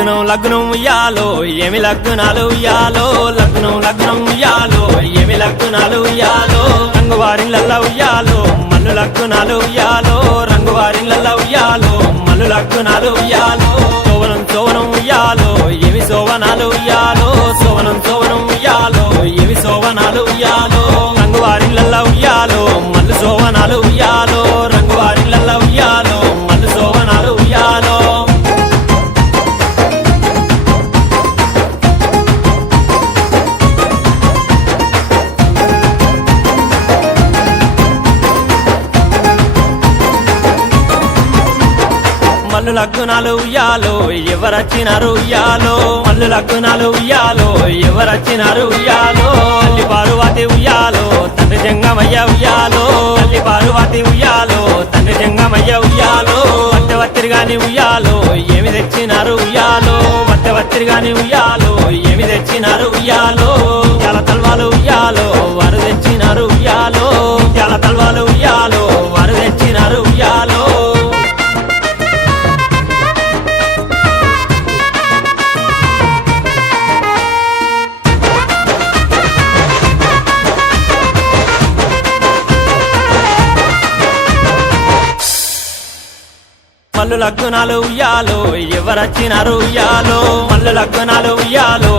లగ్నం లగ్నం ఉయ్యాలో ఏమి లగ్నాలు ఉయ్యాలో? లగ్నం లగ్నం ఉయ్యాలో ఏమి లగ్నాలు ఉయ్యాలో? రంగువారిళ్ళ ఉయ్యాలో మన్ను లగ్నాలు ఉయ్యాలో. రంగువారిళ్ళ ఉయ్యాలో మన్ను లగ్నాలు ఉయ్యాలో. సోవనం సోవనం ఉయ్యాలో ఏమి సోవనాలు ఉయ్యాలో? సోవనం సోవనం ఉయ్యాలో ఏమి సోవనాలు ఉయ్యాలో? మల్లు లగ్నాలు ఉయ్యాలో ఎవరచ్చినారు ఉయ్యాలో మల్లు లగ్నాలు ఉయ్యాలో ఎవరచ్చినారు ఉయ్యాలో తల్లి పారువాతి ఉయ్యాలో తండ్రి జంగమయ్య ఉయ్యాలో. తల్లి పారువాతి ఉయ్యాలో తండ్రి జంగమయ్య ఉయ్యాలో. వత్తవత్తిరిగాని ఉయ్యాలో ఏమి తెచ్చినారు ఉయ్యాలో వత్తవత్తిరిగాని ఉయ్యాలో ఏమి తెచ్చినారు ఉయ్యాలో మల్లు లగ్నాలు ఉయ్యాలో ఎవరచ్చినారు ఉయ్యాలో? మల్లు లగ్నాలు ఉయ్యాలో